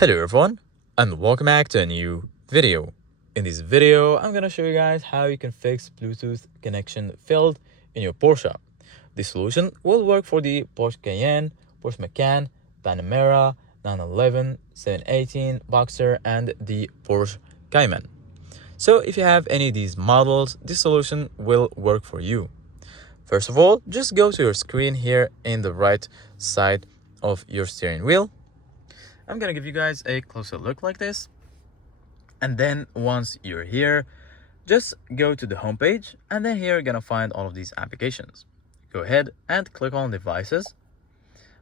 Hello everyone and welcome back to a new video. In this video, I'm gonna show you guys how you can fix Bluetooth connection failed in your Porsche. This solution will work for the Porsche Cayenne, Porsche Macan, Panamera, 911, 718, Boxster and the Porsche Cayman. So if you have any of these models, this solution will work for you. First of all, just go to your screen here in the right side of your steering wheel. I'm gonna give you guys a closer look like this. And then once you're here, just go to the home page, and then here you're gonna find all of these applications. Go ahead and click on devices.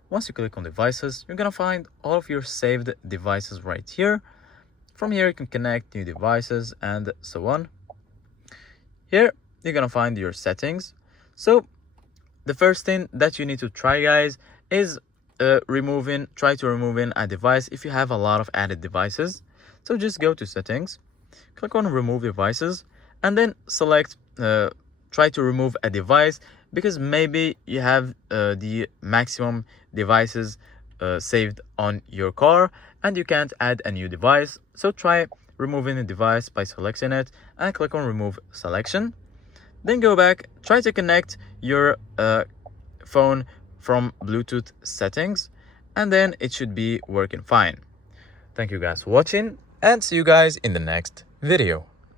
Once you click on devices, you're gonna find all of your saved devices right here. From here you can connect new devices and so on. Here you're gonna find your settings. So the first thing that you need to try, guys, is try to removing a device if you have a lot of added devices. So just go to settings, click on remove devices, and then select try to remove a device, because maybe you have the maximum devices saved on your car and you can't add a new device. So try removing a device by selecting it and click on remove selection. Then go back, try to connect your phone from Bluetooth settings, and then it should be working fine. Thank you guys for watching, and see you guys in the next video.